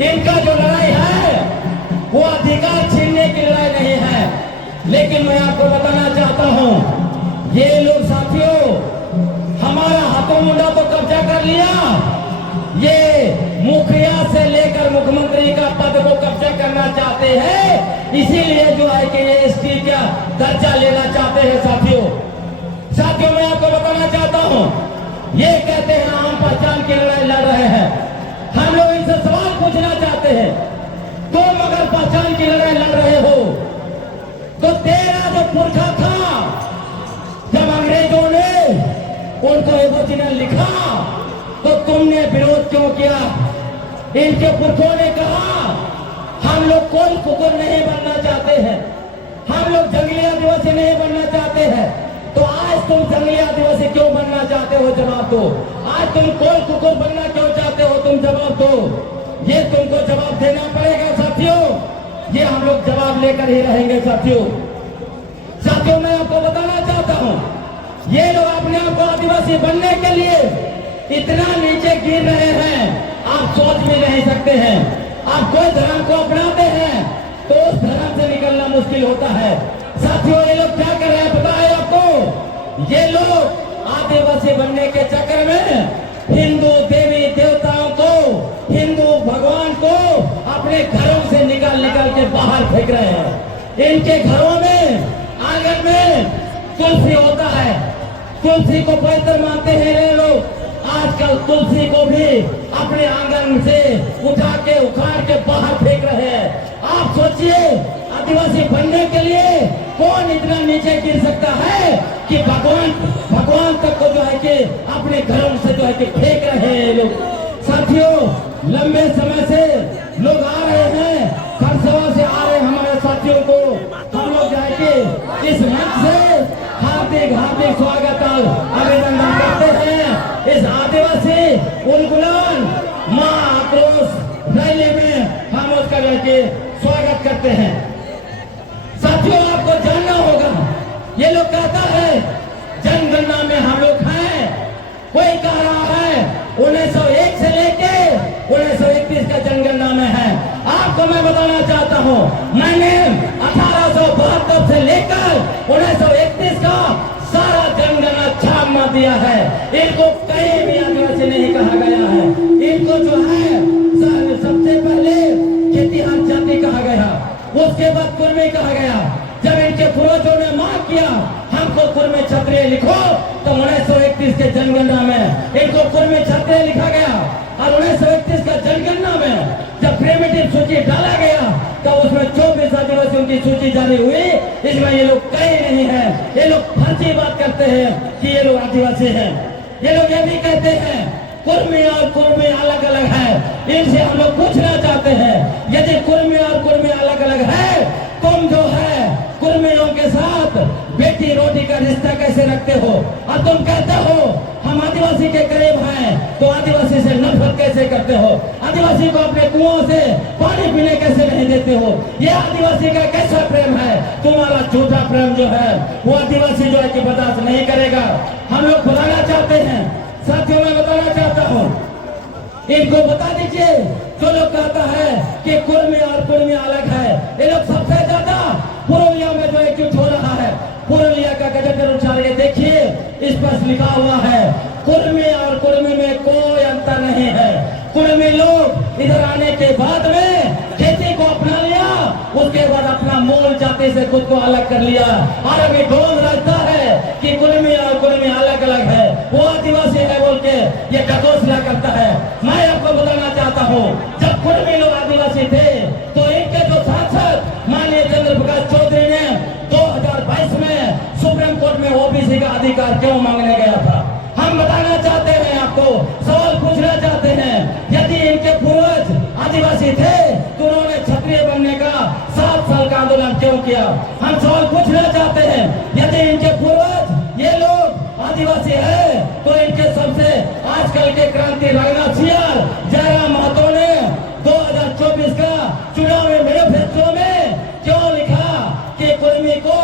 इनका जो लड़ाई है वो अधिकार छीनने की लड़ाई नहीं है। लेकिन मैं आपको बताना चाहता हूं, ये लोग साथियों हमारा हाथों मुंडा तो कब्जा कर लिया, ये मुखिया से लेकर मुख्यमंत्री का पद को कब्जा करना चाहते हैं। इसीलिए जो है कि ये एसटी का दर्जा लेना चाहते हैं। साथियों मैं आपको बताना चाहता हूं, ये कहते हैं आम पहचान की लड़ाई लड़ रहे हैं। हम लोग इनसे सवाल पूछना चाहते हैं, तुम अगर पहचान की लड़ाई लड़ रहे हो तो तेरा जो पुरखा था, जब अंग्रेजों ने उनको एबोरिजिनल लिखा तो तुमने विरोध क्यों किया? इनके पुरखों ने कहा हम लोग कोई कुकुर नहीं बनना चाहते हैं, हम लोग जंगली आदिवासी नहीं बनना चाहते हैं। तो आज तुम जंगली आदिवासी क्यों बनना चाहते हो? जवाब दो। आज तुम कोई कुकुर बनना क्यों चाहते हो? तुम जवाब दो। ये तुमको जवाब देना पड़ेगा साथियों, ये हम लोग जवाब लेकर ही रहेंगे साथियों। मैं आपको बताना चाहता हूं, ये लोग अपने आप को आदिवासी बनने के लिए इतना नीचे गिर रहे हैं, आप सोच भी नहीं सकते हैं। आप कोई धर्म को अपनाते हैं तो उस धर्म से निकलना मुश्किल होता है। साथियों ये लोग क्या कर रहे हैं पता है आपको? ये लोग आदिवासी बनने के चक्कर में हिंदू देवी देवताओं को, हिंदू भगवान को अपने घरों से निकाल के बाहर फेंक रहे हैं। इनके घरों में आंगन में तुलसी होता है, तुलसी को पवित्र मानते हैं ये लोग। आजकल तुलसी को भी अपने आंगन से उठा के उखाड़ के बाहर फेंक रहे हैं। आप सोचिए आदिवासी बनने के लिए कौन इतना नीचे गिर सकता है कि भगवान तक को जो है कि अपने घरों से जो है कि फेंक रहे हैं लोग। साथियों लंबे समय से लोग आ रहे हैं, खरसवा से आ रहे हमारे साथियों को हम लोग जो है कि इस मंच से हार्दिक स्वागत और अभिनंदन करते हैं। इस आदिवासी उन्मूलन महाआक्रोश रैली में हम उसका जो है कि स्वागत करते हैं। साथियों आपको जानना होगा, ये लोग कहता है जनगणना में हम लोग हैं, कोई कह रहा है 1901 से लेके 1931 का जनगणना में है। आपको मैं बताना चाहता हूं, मैंने 1872 से लेकर 1931 का सारा जनगणना छाप मार दिया है। इनको कहीं भी आदिवासी नहीं कहा गया है। इनको जो है सबसे पहले खेतिहर जाति कहा गया, उसके बाद कुर्मी कहा गया। जब इनके पूर्वजों ने मांग किया हमको कुर्मी क्षत्रिय लिखो, तो 1931 के जनगणना में इनको कुर्मी क्षत्रिय लिखा गया। और 1931 का जनगणना में जब प्रिमिटिव सूची डाला गया तो उसमें 24 आदिवासियों की सूची जारी हुई। इसमें ये लोग कहीं नहीं है, ये लोग फर्जी बात करते हैं कि ये लोग आदिवासी हैं। ये लोग ये भी कहते हैं कुर्मी और कुर्मी अलग अलग है। इनसे हम लोग पूछना चाहते हैं, यदि कुर्मी और कुर्मी अलग अलग है, तुम जो है कुर्मियों के साथ बेटी रोटी का रिश्ता कैसे रखते हो? और तुम कहते हो हम आदिवासी के करीब हैं, तो आदिवासी से नफरत कैसे करते हो? आदिवासी को अपने कुओं से पानी पीने कैसे नहीं देते हो? ये आदिवासी का कैसा प्रेम है? तुम्हारा झूठा प्रेम जो है वो आदिवासी जो है कि बर्दाश्त नहीं करेगा। हम लोग बताना चाहते हैं, साथियों मैं बताना चाहता हूँ, इनको बता दीजिए जो लोग कहता है कि कुर्मी और कुर्मी अलग है, ये लोग सबसे ज्यादा पुरुलिया में जो एकजुट हो रहा है। पुरुलिया का गजट अनुसार ये देखिए इस पर लिखा हुआ है कुर्मी और कुर्मी में कोई अंतर नहीं है। कुर्मी लोग इधर आने के बाद में खेती को अपना लिया, उसके बाद अपना मूल जाति से खुद को अलग कर लिया। और अभी ढोल रखता है कि कुर्मी और कुर्मी अलग अलग है, वो आदिवासी है बोल के ये ढकोसला करता है। मैं आपको बताना चाहता हूँ, जब कुर्मी लोग आदिवासी थे तो इनके जो सांसद माननीय चंद्र प्रकाश चौधरी ने 2022 में सुप्रीम कोर्ट में ओबीसी का अधिकार क्यों मांगने गया था? हम बताना चाहते हैं, आपको सवाल पूछना चाहते हैं, यदि इनके पूर्वज आदिवासी थे तो उन्होंने क्षत्रिय बनने का 7 साल का आंदोलन क्यों किया? हम सवाल पूछना चाहते हैं, यदि इनके पूर्वज ये लोग आदिवासी है तो इनके सबसे आजकल के क्रांति रघुनाथ सिंह जयराम महतो ने 2024 का चुनावी मैनिफेस्टो में क्यों लिखा कि कुर्मी को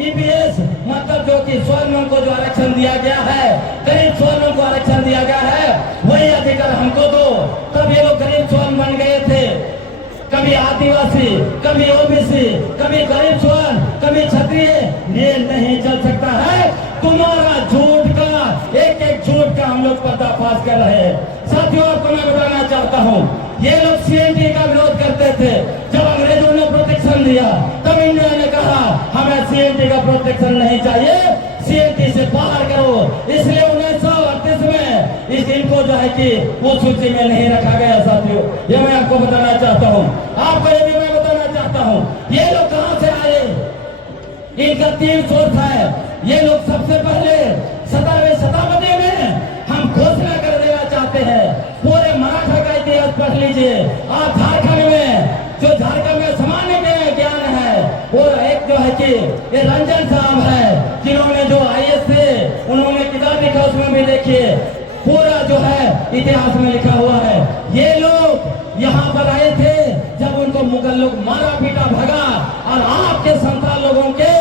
ईपीएस मतलब जो कि स्वर्णों को जो आरक्षण दिया गया है, गरीब स्वर्णों को आरक्षण दिया गया है, वही अधिकार हमको दो। तब ये लोग गरीब स्वर्ण बन गए थे। आदिवासी, कभी ओबीसी, कभी गरीब स्वर्ण, कभी क्षत्रिय, ये नहीं चल सकता है। तुम्हारा झूठ का एक एक झूठ का हम लोग पर्दाफाश कर रहे हैं। साथियों, आपको मैं बताना चाहता हूँ, ये लोग सीएनटी का विरोध करते थे। जब अंग्रेजों ने प्रोटेक्शन दिया तब इंडिया ने कहा हमें सीएनटी का प्रोटेक्शन नहीं चाहिए, सीएनटी से बाहर करो। इसलिए 1938 में इस दिन को जो है कि वो सूची में नहीं रखा गया। साथियों, ये मैं आपको बताना चाहता हूँ। आपको ये भी मैं बताना चाहता हूँ, ये लोग कहाँ से आए, इनका 3 सोर्स है। ये लोग सबसे पहले 17वीं शताब्दी में हम घोषणा कर देना चाहते हैं। पूरे मराठा का इतिहास पढ़ लीजिए। आप झारखंड में जो झारखंड में सामान्य ज्ञान है, वो एक जो है कि ये रंजन साहब है, जिन्होंने जो आईएएस थे, उन्होंने किताब लिखा, उसमें भी देखिए पूरा जो है इतिहास में लिखा हुआ है। ये लोग यहाँ पर आए थे जब उनको मुगल लोग मारा पीटा भगा, और आपके संतान लोगों के,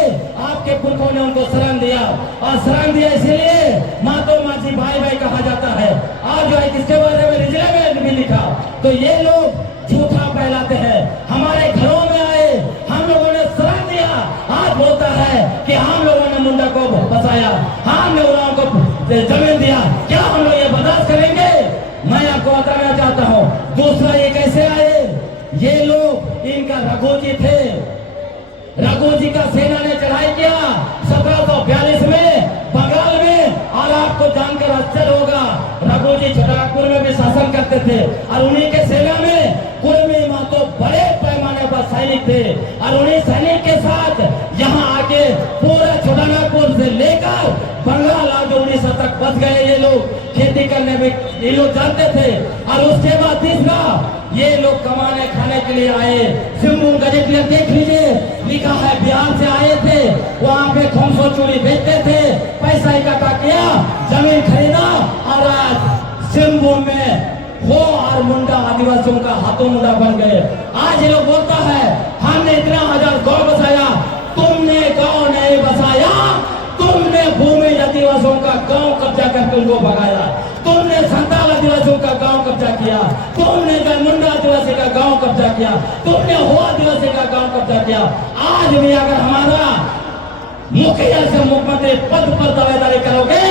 आपके पुरखों ने उनको शरण दिया, और शरण दिया इसलिए मातो माची भाई भाई कहा जाता है। आज जो है किसके बारे में रिजले में भी लिखा। तो ये लोग झूठा फैलाते हैं। हमारे घरों में आए, हम लोगों ने शरण दिया, आज बोलता है कि हम लोगों ने मुंडा को बसाया, हम लोगों को जमीन दिया। क्या हम लोग ये बर्दाश्त करेंगे? मैं आपको बताना चाहता हूँ। दूसरा, ये कैसे आए? ये लोग, इनका रघुजी थे, रघुजी का सेना ने चढ़ाई किया 1742 में बंगाल में, और आपको जानकर आश्चर्य होगा, रघुजी छोटानागपुर में भी शासन करते थे, और उन्हीं के सेना में कुर्मी मातो बड़े पैमाने पर सैनिक थे, और उन्हीं सैनिक के साथ यहाँ आके पूरा छोटानागपुर से लेकर बंगाल आज उड़ीसा तक बच गए। ये लोग खेती करने में ये लोग जानते थे। और उसके बाद तीसरा, ये लोग कमाने खाने के लिए आए। सिंबू गजेट में देख लीजिए, लिखा है बिहार से आए थे, वहाँ पे खोमसो चूड़ी बेचते थे, पैसा इकट्ठा किया, जमीन खरीदा, और आज सिंबू में वो और मुंडा आदिवासियों का हाथों मुंडा बन गए। आज ये लोग बोलता है हमने इतना हजार गांव बसाया, तुमने गांव नहीं बसाया, तुमने भूमि आदिवासियों का गांव कब्जा करके उनको भगाया, तुमने संताल आदिवासियों का गांव कब्जा किया, तुमने मुंडा आदिवासी का गांव कब्जा किया, तुमने हो आदिवासी का गांव कब्जा किया। आज भी अगर हमारा मुखिया से मुख्यमंत्री पद पर दावेदारी करोगे,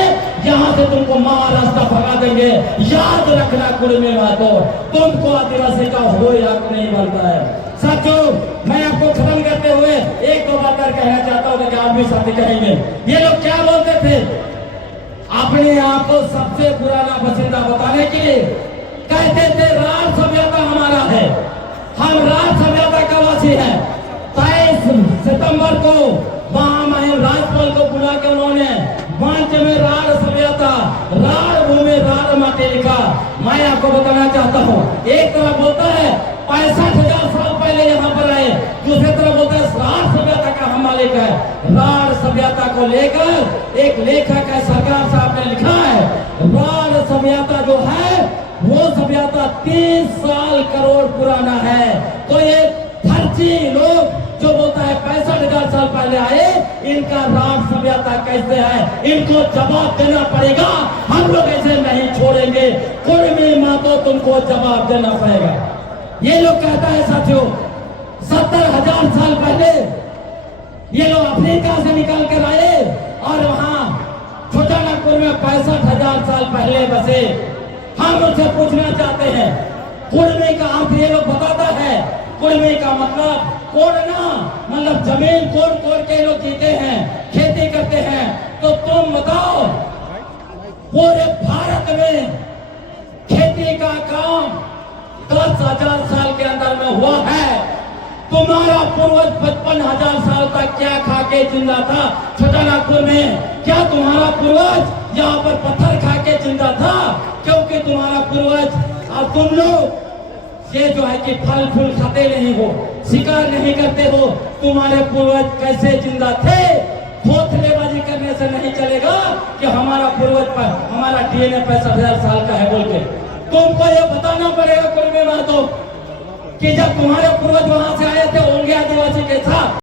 यहाँ से तुमको महाराष्ट्र भगा देंगे। याद रखना कुर्मी मातो, तुमको आदिवासी का हो हक नहीं बनता है। साथियों, मैं आपको खत्म करते हुए एक दो बात कहना चाहता हूँ कि आप भी साथी कहेंगे। ये लोग क्या बोलते थे? अपने आप को सबसे पुराना बसिंदा बताने के लिए कहते थे राज सभ्यता हमारा है, हम राज सभ्यता का वासी है। 23 सितंबर को महामहिम राजपाल को बुला के उन्होंने मंच में राण सभ्यता, राण भूमि, राण माटी लिखा। मैं आपको बताना चाहता हूँ, एक तरफ बोलता है 65,000 साल पहले यहाँ पर आए, दूसरी तरफ बोलता है राण सभ्यता का हम मालिक है। राण सभ्यता को लेकर एक लेखक है, सरकार साहब ने लिखा है, राण सभ्यता जो है वो सभ्यता 30 साल करोड़ पुराना है। तो ये फर्जी लोग जो बोलता है 65,000 साल पहले आए, इनका राज सभ्यता कैसे है, इनको जवाब देना पड़ेगा। हम लोग ऐसे नहीं छोड़ेंगे, कुर्मी मातो तुमको जवाब देना पड़ेगा। ये लोग कहता है साथियों, 70,000 साल पहले ये लोग अफ्रीका से निकल कर आए और वहां छोटानागपुर में 65,000 साल पहले बसे। हम उनसे पूछना चाहते हैं, कुर्मी का अर्थ ये लोग बताता है। कुर्मी का मतलब कोड़ना, मतलब जमीन कोड़ के लोग जीते हैं, खेती करते हैं। तो तुम बताओ, पूरे भारत में खेती का काम 10,000 साल के अंदर में हुआ है। तुम्हारा पूर्वज 55,000 साल तक क्या खा के जिंदा था छोटानागपुर में? क्या तुम्हारा पूर्वज यहाँ पर पत्थर खा के जिंदा था? क्योंकि तुम्हारा पूर्वज और तुम लोग ये जो है कि फल फूल खाते नहीं हो, शिकार नहीं करते हो। तुम्हारे पूर्वज कैसे जिंदा थे? खोखलेबाजी करने से नहीं चलेगा कि हमारा पूर्वज पर हमारा डीएनए 65,000 साल का है बोल के। तुमको ये बताना पड़ेगा कुर्मी मातो कि जब तुम्हारे पूर्वज